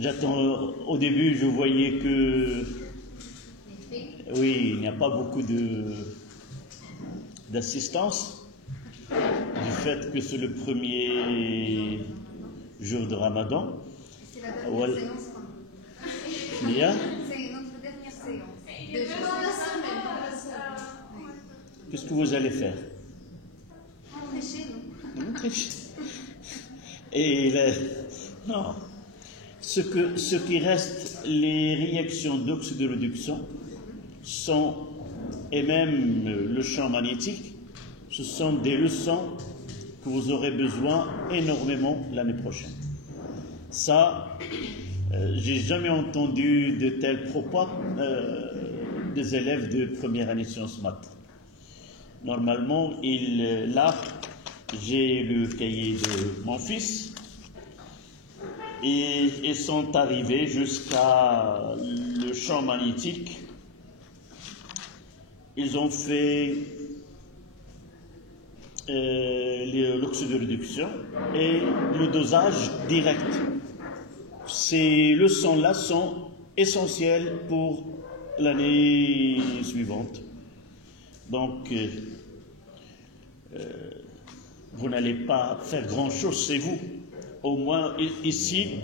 J'attends. Au début, je voyais que oui, il n'y a pas beaucoup d'assistance du fait que c'est le premier jour de Ramadan. C'est la dernière séance. C'est notre dernière séance. Qu'est-ce que vous allez faire? Prêcher, non? Et non. Ce qui reste, les réactions d'oxydoréduction sont, et même le champ magnétique, ce sont des leçons que vous aurez besoin énormément l'année prochaine. Ça, j'ai jamais entendu de tels propos des élèves de première année sciences maths. Normalement, là, j'ai le cahier de mon fils et ils sont arrivés jusqu'à le champ magnétique. Ils ont fait l'oxydoréduction et le dosage direct. Ces leçons-là sont essentielles pour l'année suivante. Donc, vous n'allez pas faire grand-chose, c'est vous. Au moins, ici,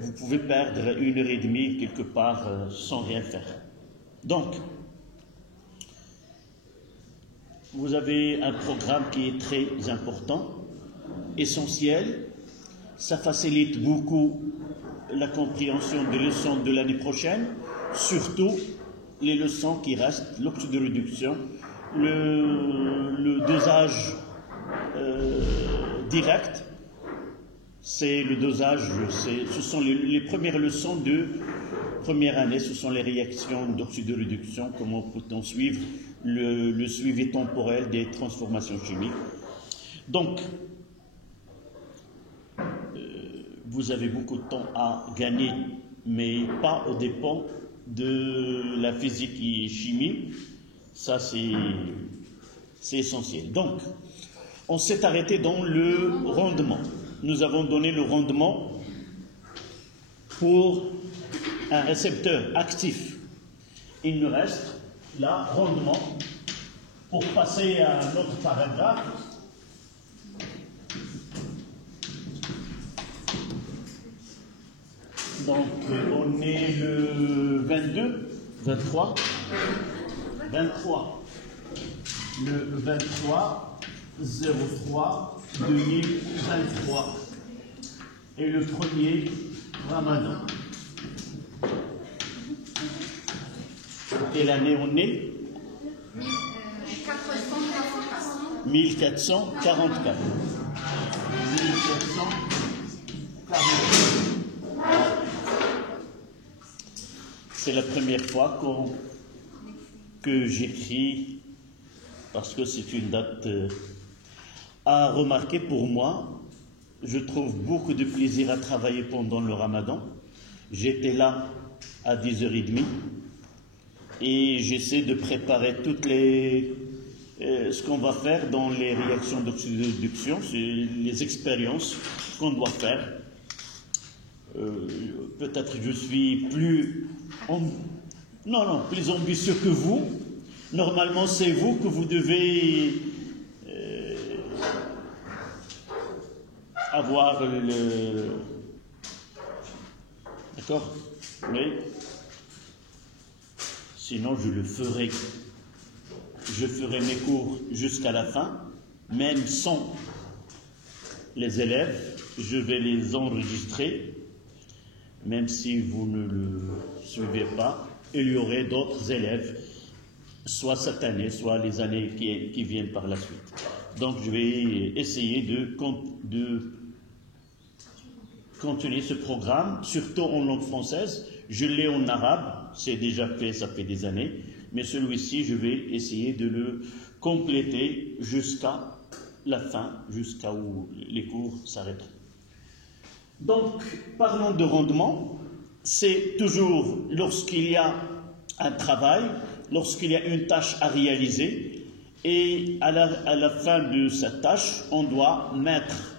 vous pouvez perdre 1h30 quelque part sans rien faire. Donc, vous avez un programme qui est très important, essentiel. Ça facilite beaucoup la compréhension des leçons de l'année prochaine, surtout les leçons qui restent, l'oxydoréduction, le dosage direct. C'est le dosage, ce sont les premières leçons de première année, ce sont les réactions d'oxydoréduction, comment peut-on suivre le suivi temporel des transformations chimiques. Donc, vous avez beaucoup de temps à gagner, mais pas aux dépens de la physique et chimie. Ça, c'est essentiel. Donc, on s'est arrêté dans le rendement. Nous avons donné le rendement pour un récepteur actif. Il nous reste là, rendement, pour passer à un autre paragraphe. Donc, on est le 22, 23, 23. Le 23, 03, 2023. Et le premier Ramadan. Quelle année on est? 1444. 1444. C'est la première fois que j'écris, parce que c'est une date à remarquer pour moi. Je trouve beaucoup de plaisir à travailler pendant le Ramadan. J'étais là à 10h30 et j'essaie de préparer toutes ce qu'on va faire dans les réactions d'oxydoréduction, c'est les expériences qu'on doit faire. Peut-être je suis plus ambitieux que vous. Normalement, c'est vous que vous devez avoir D'accord? Mais sinon, je le ferai. Je ferai mes cours jusqu'à la fin, même sans les élèves. Je vais les enregistrer. Même si vous ne le suivez pas, il y aurait d'autres élèves, soit cette année, soit les années qui viennent par la suite. Donc je vais essayer de continuer ce programme, surtout en langue française. Je l'ai en arabe, c'est déjà fait, ça fait des années, mais celui-ci, je vais essayer de le compléter jusqu'à la fin, jusqu'à où les cours s'arrêteront. Donc, parlons de rendement, c'est toujours lorsqu'il y a un travail, lorsqu'il y a une tâche à réaliser, et à la fin de cette tâche, on doit mettre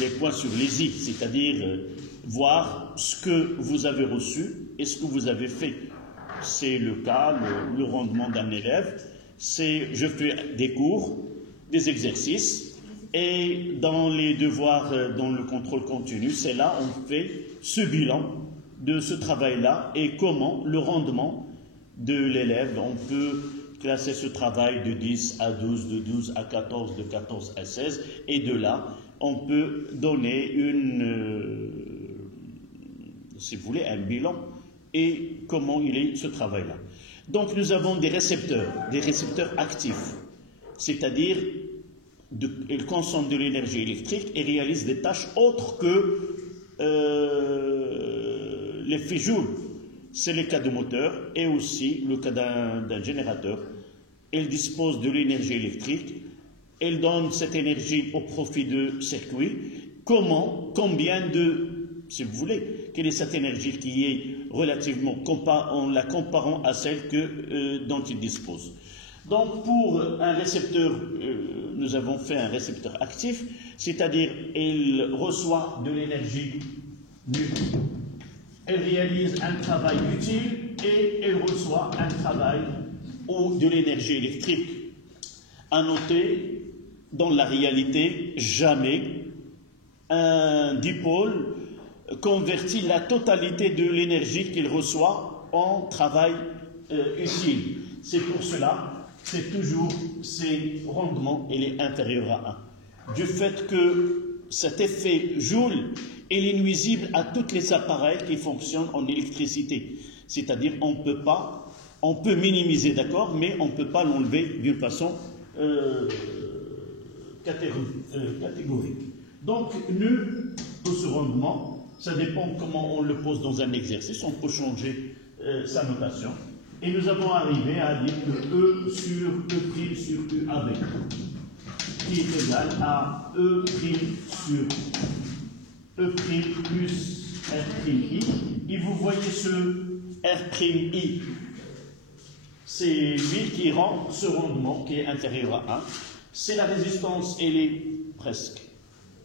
les points sur les i, c'est-à-dire voir ce que vous avez reçu et ce que vous avez fait. C'est le cas, le rendement d'un élève, c'est je fais des cours, des exercices, et dans les devoirs, dans le contrôle continu, c'est là on fait ce bilan de ce travail-là et comment le rendement de l'élève, on peut classer ce travail de 10 à 12, de 12 à 14, de 14 à 16, et de là, on peut donner si vous voulez, un bilan et comment il est ce travail-là. Donc nous avons des récepteurs actifs, c'est-à-dire ils consomment de l'énergie électrique et réalisent des tâches autres que l'effet Joule. C'est le cas de moteur et aussi le cas d'un générateur. Il dispose de l'énergie électrique, il donne cette énergie au profit de circuits. Combien si vous voulez, quelle est cette énergie qui est relativement, en la comparant à celle dont il dispose. Donc pour un récepteur, nous avons fait un récepteur actif, c'est-à-dire il reçoit de l'énergie nue. Elle réalise un travail utile et elle reçoit un travail ou de l'énergie électrique. À noter, dans la réalité, jamais un dipôle convertit la totalité de l'énergie qu'il reçoit en travail utile. C'est pour cela, c'est toujours ces rendements, il est inférieur à 1. Du fait que cet effet Joule, il est nuisible à tous les appareils qui fonctionnent en électricité. C'est-à-dire, on peut minimiser, d'accord, mais on ne peut pas l'enlever d'une façon catégorique. Donc, nul de ce rendement, ça dépend comment on le pose dans un exercice, on peut changer sa notation. Et nous avons arrivé à dire que E sur E' sur UAB, qui est égal à E' sur E' plus R'I. Et vous voyez ce R'I, c'est lui qui rend ce rendement qui est inférieur à 1. C'est la résistance, elle est presque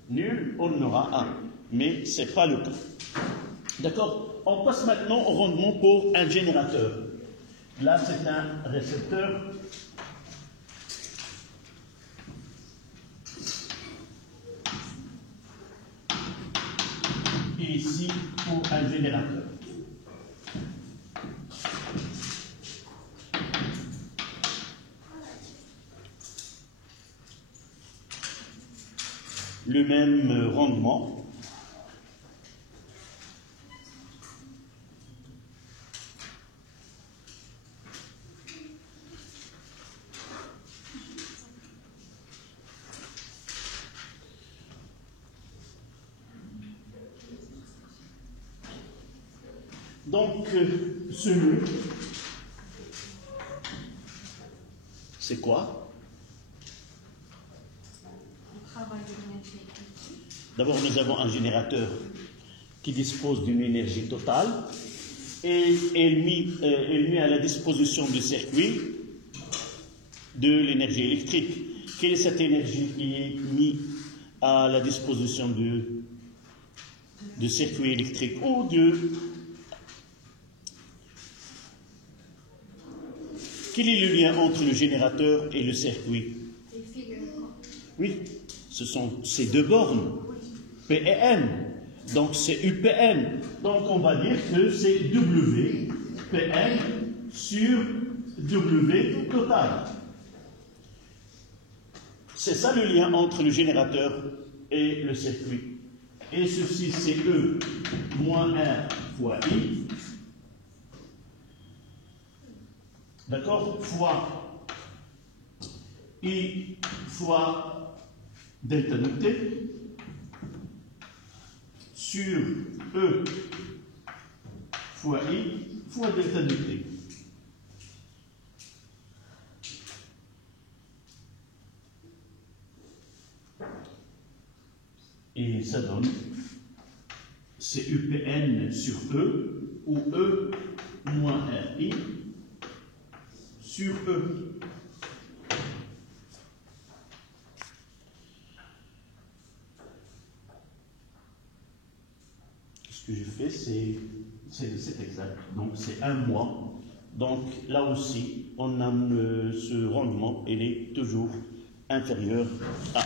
nulle, on aura 1. Mais ce n'est pas le cas. D'accord? On passe maintenant au rendement pour un générateur. Là, c'est un récepteur. Et ici, pour un générateur. Le même rendement. Donc, ce nœud, c'est quoi? D'abord, nous avons un générateur qui dispose d'une énergie totale et il met à la disposition du circuit de l'énergie électrique. Quelle est cette énergie qui est mise à la disposition du circuit électrique ou Quel est le lien entre le générateur et le circuit? Oui, ce sont ces deux bornes, P et M. Donc c'est UPM. Donc on va dire que c'est WPM sur W total. C'est ça le lien entre le générateur et le circuit. Et ceci c'est E moins R fois I. D'accord? Fois I fois delta de T sur E fois I fois delta de T. Et ça donne c'est UPN sur E ou E moins RI sur E. que je fais, c'est exact. Donc c'est 1 mois. Donc là aussi, on a ce rendement, il est toujours inférieur à 1.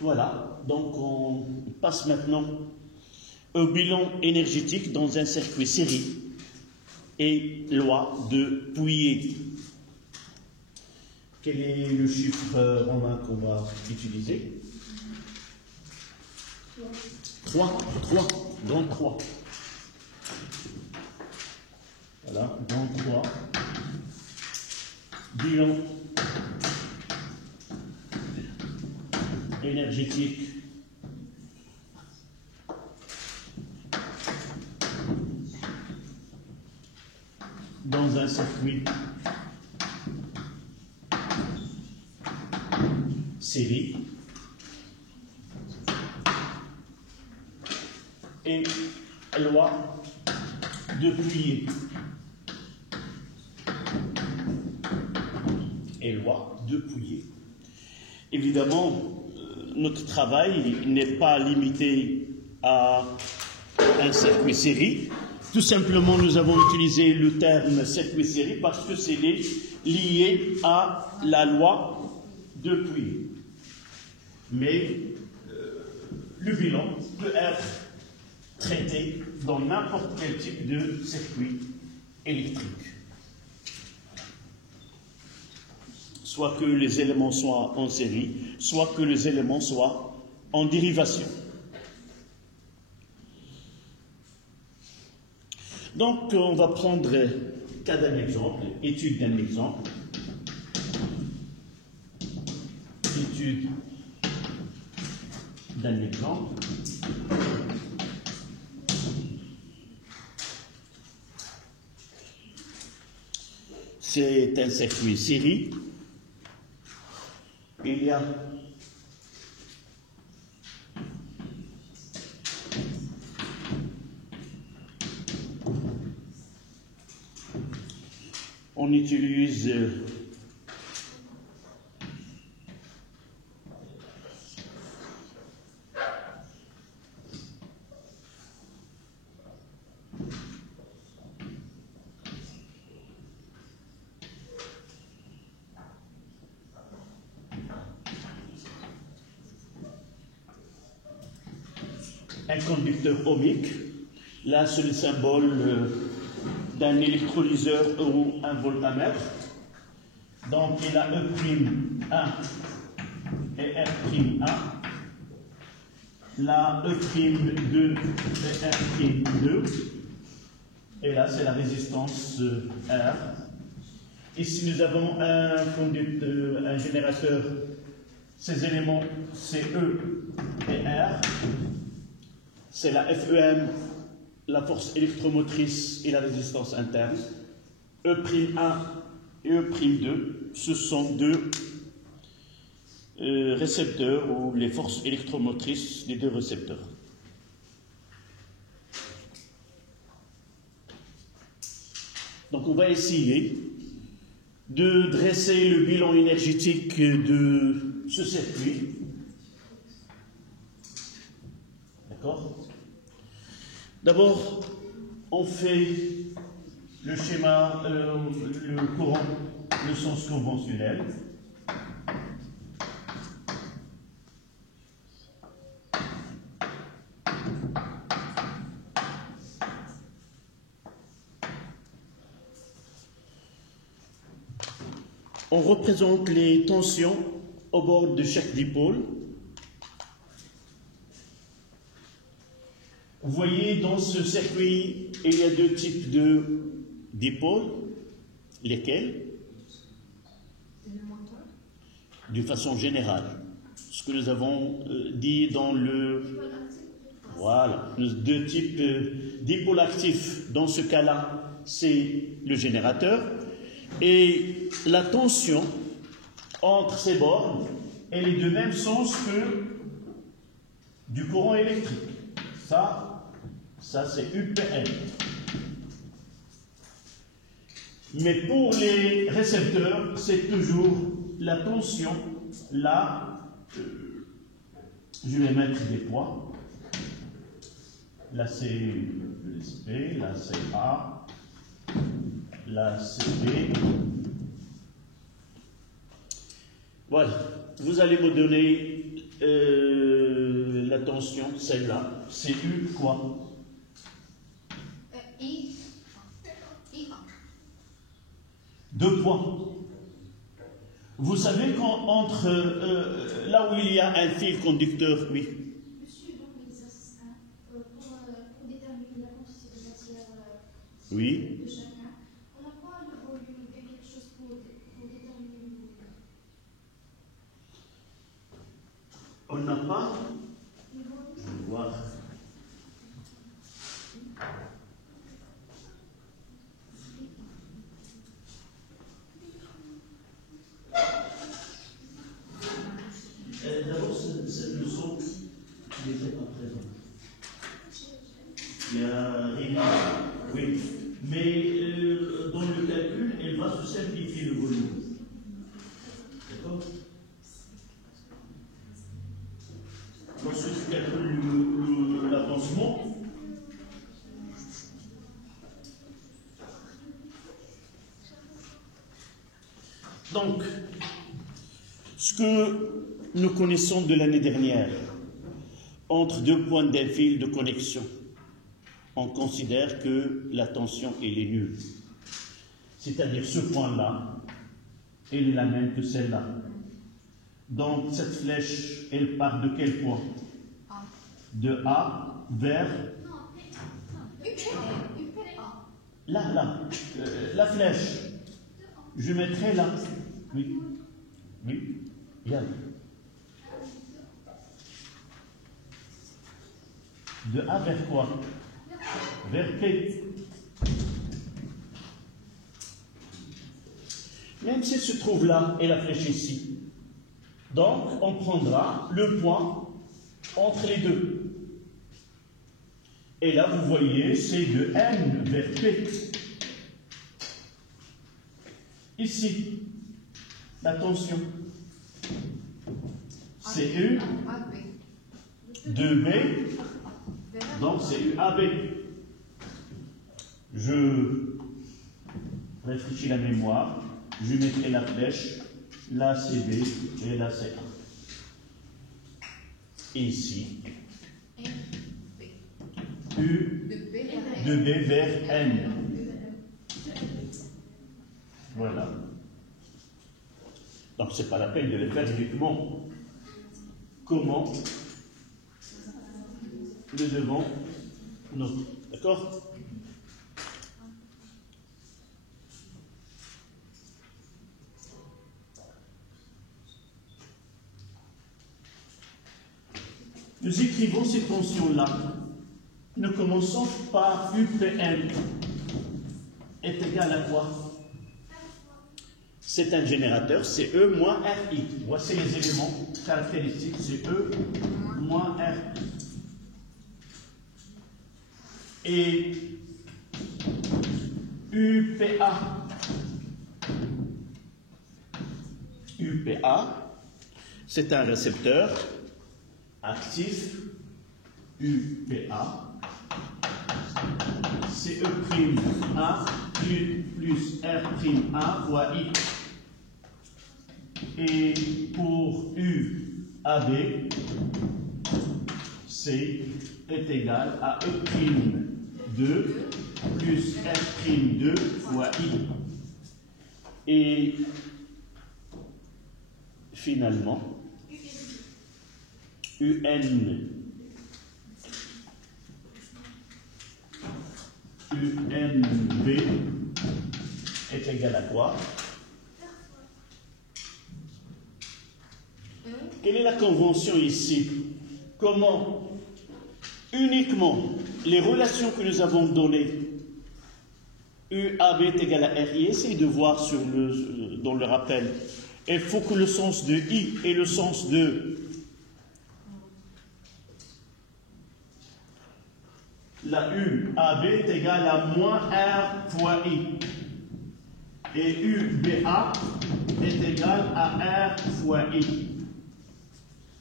Voilà, donc on passe maintenant au bilan énergétique dans un circuit série et loi de Pouillet. Quel est le chiffre romain qu'on va utiliser? 3, donc 3. Voilà, donc 3. Bilan énergétique dans un circuit série et loi de Pouillet. Et loi de Pouillet. Évidemment, notre travail n'est pas limité à un circuit série. Tout simplement, nous avons utilisé le terme circuit série parce que c'est lié à la loi de Pouillet. Mais le bilan peut être traité dans n'importe quel type de circuit électrique. Soit que les éléments soient en série, soit que les éléments soient en dérivation. Donc, on va prendre cas d'un exemple, étude d'un exemple. Étude d'un exemple. C'est un circuit série. Il y a on utilise un conducteur ohmique. Là, c'est le symbole d'un électrolyseur ou un voltamètre. Donc, il a E'1 et R'1. Là, E'2 et R'2. Et là, c'est la résistance R. Ici, nous avons un conducteur, un générateur. Ces éléments, c'est E et R. C'est la FEM, la force électromotrice et la résistance interne. E'1 et E'2, ce sont deux récepteurs ou les forces électromotrices des deux récepteurs. Donc on va essayer de dresser le bilan énergétique de ce circuit. D'accord ? D'abord, on fait le schéma, le courant, le sens conventionnel. On représente les tensions au bord de chaque dipôle. Vous voyez, dans ce circuit, il y a deux types de dipôles. Lesquels? De façon générale. Ce que nous avons dit dans le... Voilà, deux types dipôles actifs. Dans ce cas-là, c'est le générateur. Et la tension entre ces bornes, elle est de même sens que du courant électrique. Ça c'est UPN. Mais pour les récepteurs, c'est toujours la tension. Là, je vais mettre des poids. Là, c'est l'SP, là, c'est A, là, c'est B. Voilà. Vous allez me donner la tension, celle-là. C'est U quoi? I. 2 points. Vous savez qu'entre là où il y a un fil conducteur, oui. Monsieur, donc l'exercice 1, pour déterminer la quantité de matière Oui. de chacun, on n'a pas le volume de quelque chose pour déterminer le volume. On n'a pas. Je vais voir. D'abord, cette leçon n'était pas présente. Il y a Rémi, oui. Mais dans le calcul, elle va se simplifier le volume. D'accord? Lorsque tu calcules l'avancement, donc, ce que nous connaissons de l'année dernière, entre 2 points d'un fil de connexion, on considère que la tension elle est nulle. C'est-à-dire ce point-là, elle est la même que celle-là. Donc cette flèche, elle part de quel point? De A vers... Là, la flèche. Je mettrai là. Oui. Oui. Bien. De A vers quoi? Vers P. Même si elle se trouve là et la flèche ici. Donc, on prendra le point entre les deux. Et là, vous voyez, c'est de N vers P. Ici, la tension. C'est U de B. Donc, c'est UAB. Je réfléchis la mémoire. Je mettrai la flèche. Là, c'est B et là, c'est A. Et ici, U de B vers N. Voilà. Donc, ce n'est pas la peine de le faire directement. Comment le devant notre. D'accord? Nous écrivons ces tensions-là. Nous commençons par UPM est égal à quoi? C'est un générateur, c'est E moins RI. Voici les éléments caractéristiques, c'est E moins RI. Et UPA. UPA, c'est un récepteur actif. UPA, c'est E'A plus R''A fois I. Et pour UAB, C est égal à E'2 plus R'2 fois I. Et finalement, UNB est égal à quoi? Quelle est la convention ici? Comment uniquement les relations que nous avons données, UAB est égal à RI, essayez de voir dans le rappel. Il faut que le sens de I et le sens de la UAB est égal à moins R fois I. Et UBA est égal à R fois I.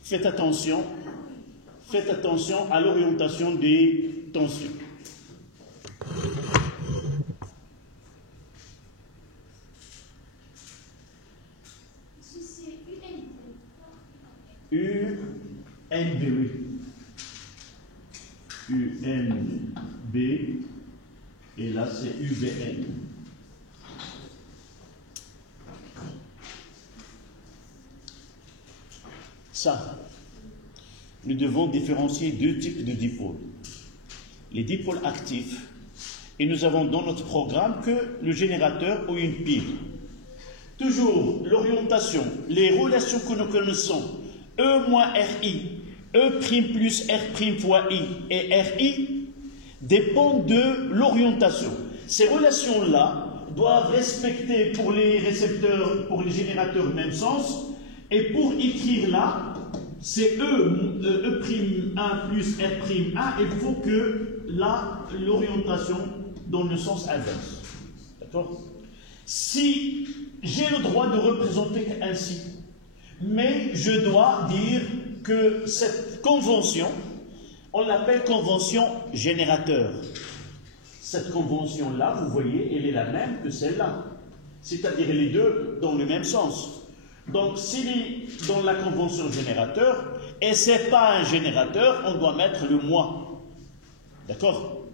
Faites attention à l'orientation des tensions. UNB, oui. UNB, et là c'est UBN. Ça, nous devons différencier deux types de dipôles. Les dipôles actifs, et nous avons dans notre programme que le générateur ou une pile. Toujours l'orientation, les relations que nous connaissons, E moins RI, E' plus R' fois I et RI dépendent de l'orientation. Ces relations-là doivent respecter pour les récepteurs, pour les générateurs, le même sens, et pour écrire là, c'est E'1 plus R'1, il faut que là, l'orientation dans le sens inverse. D'accord? Si j'ai le droit de représenter ainsi, mais je dois dire que cette convention, on l'appelle convention générateur. Cette convention-là, vous voyez, elle est la même que celle-là. C'est-à-dire les deux dans le même sens. Donc, s'il est dans la convention générateur, et ce n'est pas un générateur, on doit mettre le moins. D'accord?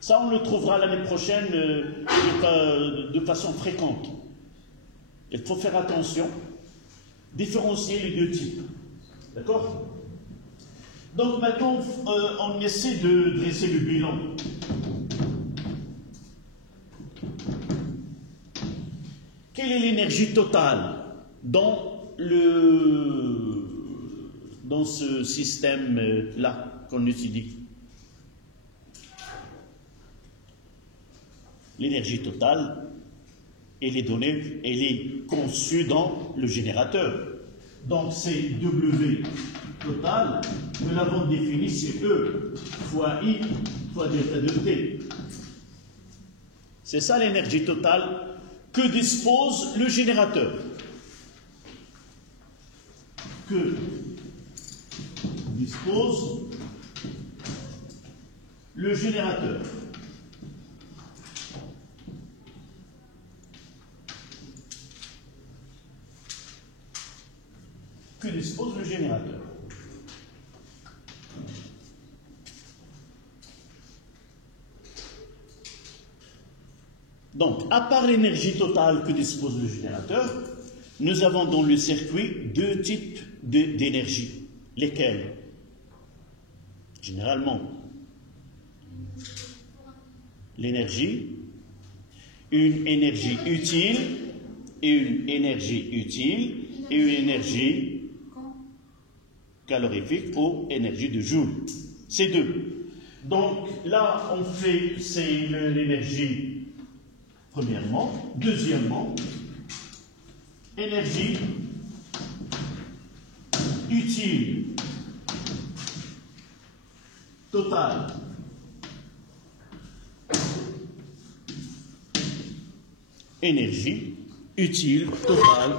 Ça, on le trouvera l'année prochaine de façon fréquente. Il faut faire attention, différencier les deux types. D'accord? Donc maintenant, on essaie de dresser le bilan. Quelle est l'énergie totale dans ce système-là qu'on étudie? L'énergie totale, elle est donnée, elle est conçue dans le générateur. Donc c'est W total, nous l'avons défini, c'est E fois I fois delta de T. C'est ça l'énergie totale que dispose le générateur. Que dispose le générateur. Que dispose le générateur. Donc, à part l'énergie totale que dispose le générateur, nous avons dans le circuit deux types d'énergie. Lesquelles? Généralement, l'énergie, une énergie utile et une énergie utile et une énergie calorifique ou énergie de joule. C'est deux. Donc là, on fait, c'est l'énergie, premièrement. Deuxièmement, énergie utile totale. Énergie utile totale.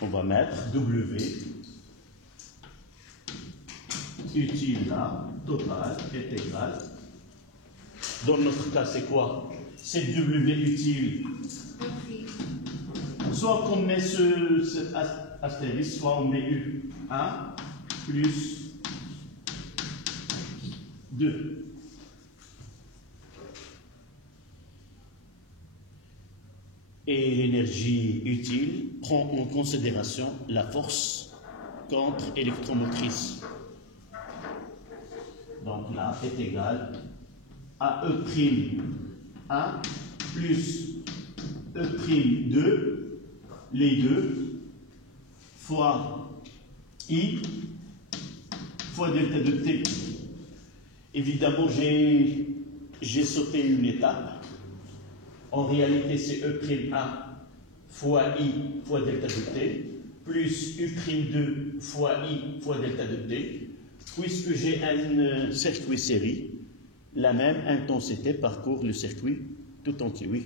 On va mettre W, utile là, total est égal. Dans notre cas, c'est quoi? C'est W utile. Soit qu'on met cet astérisque, soit on met U1 plus 2. Et l'énergie utile prend en considération la force contre-électromotrice. Donc là est égal à E'1 plus E'2, les deux, fois I fois delta de T. Évidemment, j'ai sauté une étape. En réalité, c'est E'1 fois I fois delta de T, plus U'2 fois I fois delta de T, puisque j'ai un circuit série, la même intensité parcourt le circuit tout entier, oui.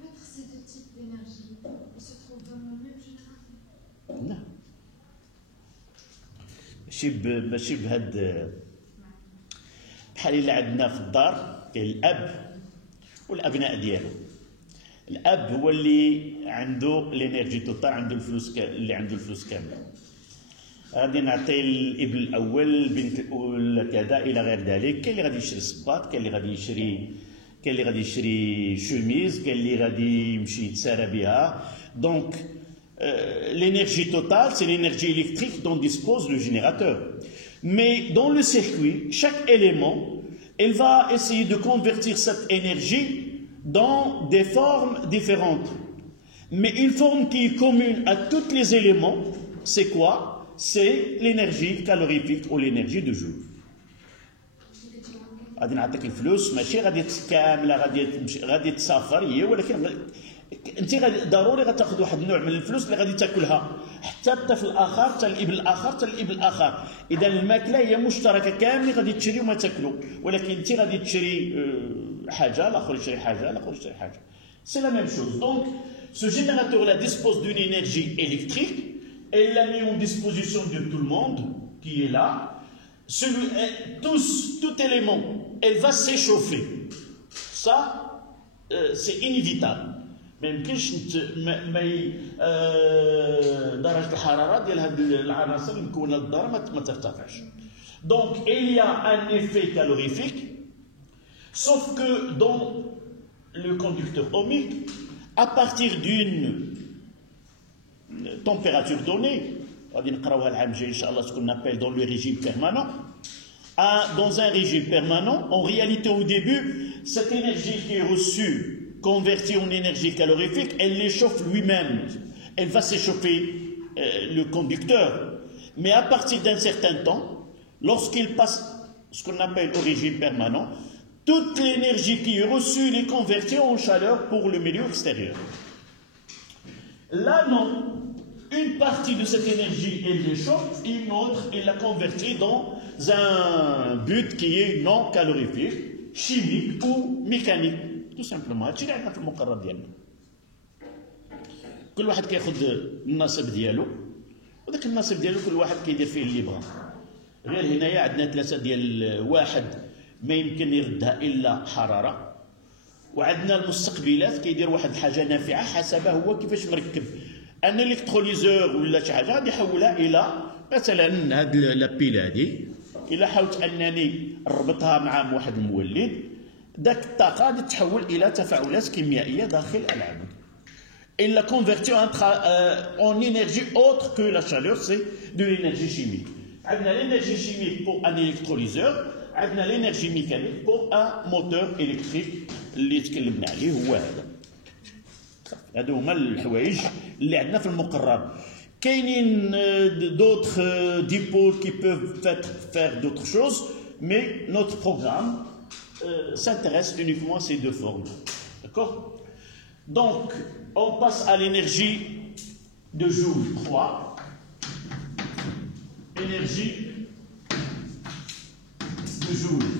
Maître, ces deux types d'énergie, ils se trouvent dans le même générateur? Non. ماشي بهاد بحال اللي عندنا في الدار كاين الاب والابناء ديالو. الاب هو اللي عنده الانرجي توتال، عنده الفلوس اللي عنده الفلوس كامله. غادي نعطي الابن الاول البنت الاولى كذا الى غير ذلك. كاين اللي غادي يشري صباط، كاين اللي غادي يشري شوميز، كاين اللي غادي يمشي يتسارى بها. دونك l'énergie totale, c'est l'énergie électrique dont dispose le générateur. Mais dans le circuit, chaque élément, elle va essayer de convertir cette énergie dans des formes différentes. Mais une forme qui est commune à tous les éléments, c'est quoi? C'est l'énergie calorifique ou l'énergie de jour. غادي نعطيك الفلوس، ماشي غادي كامله غادي تسافر هي، ولكن انت ضروري غتاخذ واحد النوع من الفلوس اللي غادي تاكلها، حتى الطفل الاخر، حتى الابن الاخر، حتى الابن الاخر. اذا الماكله هي مشتركه، كاملين غادي تشري وما تاكلوا، ولكن انت غادي تشري حاجه، الاخر يشري حاجه، الاخر يشري حاجه. سي لا ميم شوز. دونك ce générateur-là dispose d'une énergie électrique, et l'a mis en disposition de tout le monde qui est là. Tout élément, elle va s'échauffer. Ça, c'est inévitable. ما يمكنش درجة الحرارة ديال هاد العناصر المكونة للدار ما ترتفعش. Donc il y a un effet calorifique, sauf que dans le conducteur ohmique, à partir d'une température donnée, غادي نقراوها العام الجاي ان شاء الله، ce qu'on appelle dans le régime permanent. Dans un régime permanent, en réalité au début, cette énergie qui est reçue convertie en énergie calorifique, elle l'échauffe lui-même. Elle va s'échauffer le conducteur. Mais à partir d'un certain temps, lorsqu'il passe ce qu'on appelle au régime permanent, toute l'énergie qui est reçue est convertie en chaleur pour le milieu extérieur. Là, non. Une partie de cette énergie, elle l'échauffe, et une autre, elle la convertit dans un but qui est non calorifique, chimique ou mécanique. tout simplement. هادشي اللي عندنا في المقرر ديالنا. كل واحد كياخذ النصيب ديالو، وداك النصيب ديالو كل واحد كيدير فيه اللي بغا. غير هنايا عندنا ثلاثه ديال واحد ما يمكن يردها الا حراره، وعندنا المستقبلات كيدير واحد الحاجه نافعه حسب هو كيفاش مركب. ان الكتروليزور ولا شي حاجه غادي يحولها الى مثلا هاد لابيل هادي، الا حاولت انني نربطها مع واحد المولد، داك الطاقه غادي تتحول الى تفاعلات كيميائيه داخل العمود. Et la convertir en énergie autre que la chaleur, c'est de l'énergie chimique. On a l'énergie chimique pour un électrolyseur, on a l'énergie mécanique pour un moteur électrique. اللي تكلمنا عليه هو هذا. هادو هما الحوايج اللي عندنا في المقرر. كاينين d'autres dipôles qui peuvent faire d'autres choses, mais notre programme s'intéresse uniquement à ces deux formes. D'accord? Donc, on passe à l'énergie de Joule 3. Énergie de Joule.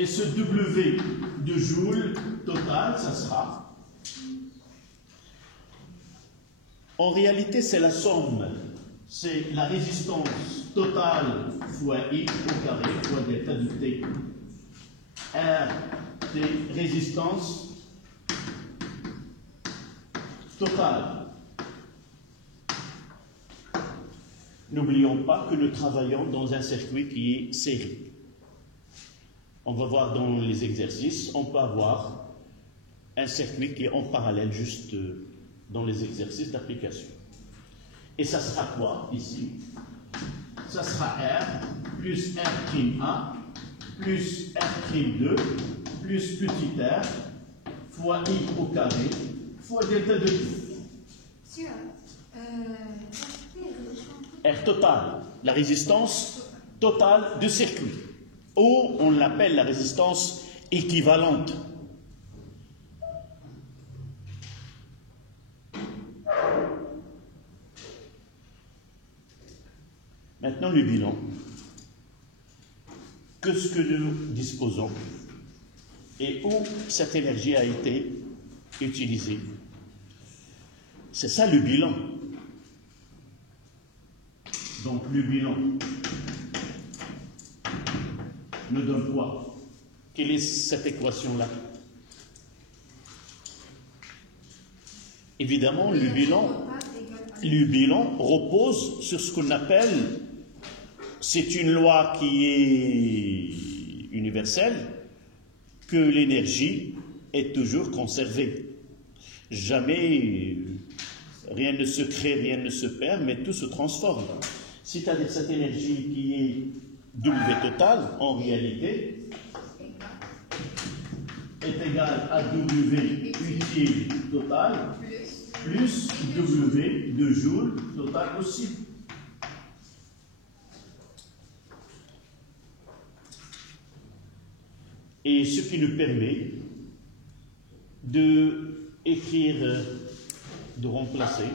Et ce W de Joule total, ça sera. En réalité, c'est la somme. C'est la résistance totale fois I au carré fois delta de T. R, T, résistance totale. N'oublions pas que nous travaillons dans un circuit qui est sérique. On va voir dans les exercices, on peut avoir un circuit qui est en parallèle juste dans les exercices d'application. Et ça sera quoi ici? Ça sera R plus R'1 plus R'2 plus petit r fois I au carré fois delta de T. R total, la résistance totale du circuit, ou on l'appelle la résistance équivalente. Maintenant, le bilan. Qu'est-ce que nous disposons et où cette énergie a été utilisée? C'est ça le bilan. Donc le bilan nous donne quoi? Quelle est cette équation-là? Évidemment, le bilan repose sur ce qu'on appelle, c'est une loi qui est universelle, que l'énergie est toujours conservée. Jamais rien ne se crée, rien ne se perd, mais tout se transforme. C'est-à-dire cette énergie qui est W totale, en réalité, est égale à W utile total plus W de joule total aussi. Et ce qui nous permet de écrire, de remplacer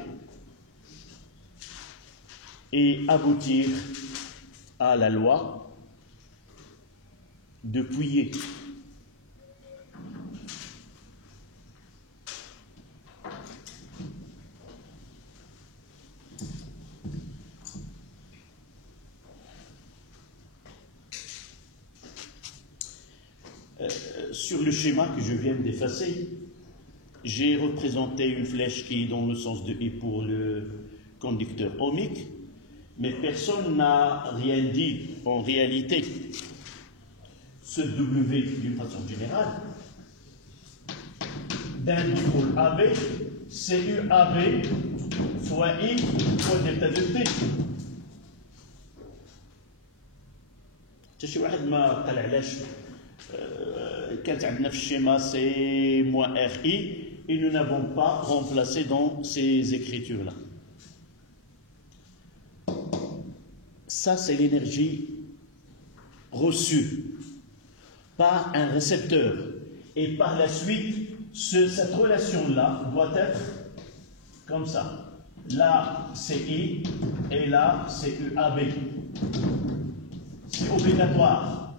et aboutir à la loi de Pouillet. Sur le schéma que je viens d'effacer, j'ai représenté une flèche qui est dans le sens de I pour le conducteur ohmique, mais personne n'a rien dit en réalité. Ce W, d'une façon générale, d'un dipôle AB, c'est UAB fois I fois delta de T. شي واحد ما طلع علاش كانت عندنا في الشيما c'est moins RI et nous n'avons pas remplacé dans ces écritures-là. Ça, c'est l'énergie reçue par un récepteur. Et par la suite, cette relation-là doit être comme ça. Là, c'est I et là, c'est UAB. C'est obligatoire.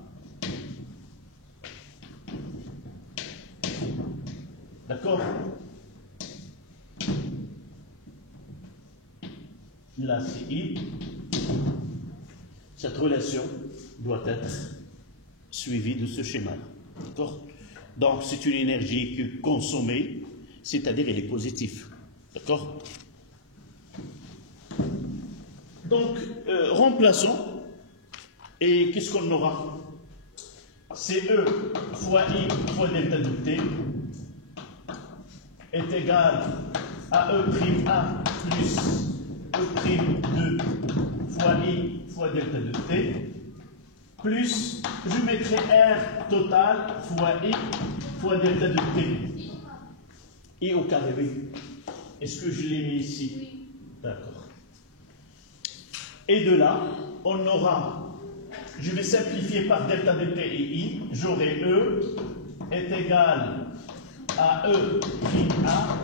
D'accord? Là, c'est I. Cette relation doit être suivie de ce schéma. D'accord? Donc, c'est une énergie que consommée, c'est-à-dire elle est positive. D'accord? Donc, remplaçons. Et qu'est-ce qu'on aura? C'est E fois I fois delta de T est égal à E' A plus E' 2 fois I fois delta de T, plus, je mettrai R total fois I fois delta de T. I au carré, oui. Est-ce que je l'ai mis ici? Oui. D'accord. Et de là, on aura, je vais simplifier par delta de T et I, j'aurai E est égal à E' A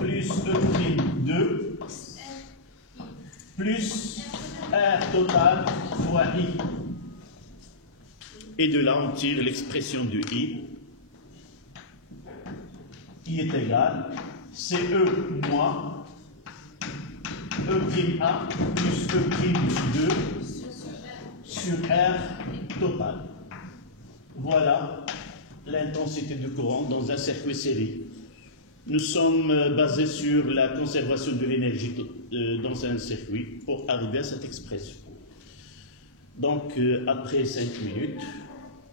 plus E' 2 plus R total fois I. Et de là, on tire l'expression de I. I est égal, c'est E moins E'A plus E'2 sur R total. Voilà l'intensité de courant dans un circuit série. Nous sommes basés sur la conservation de l'énergie dans un circuit pour arriver à cette expression. Donc, après 5 minutes,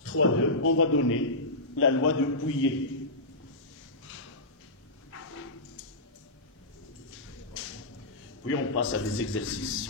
3-2, on va donner la loi de Pouillet. Puis on passe à des exercices.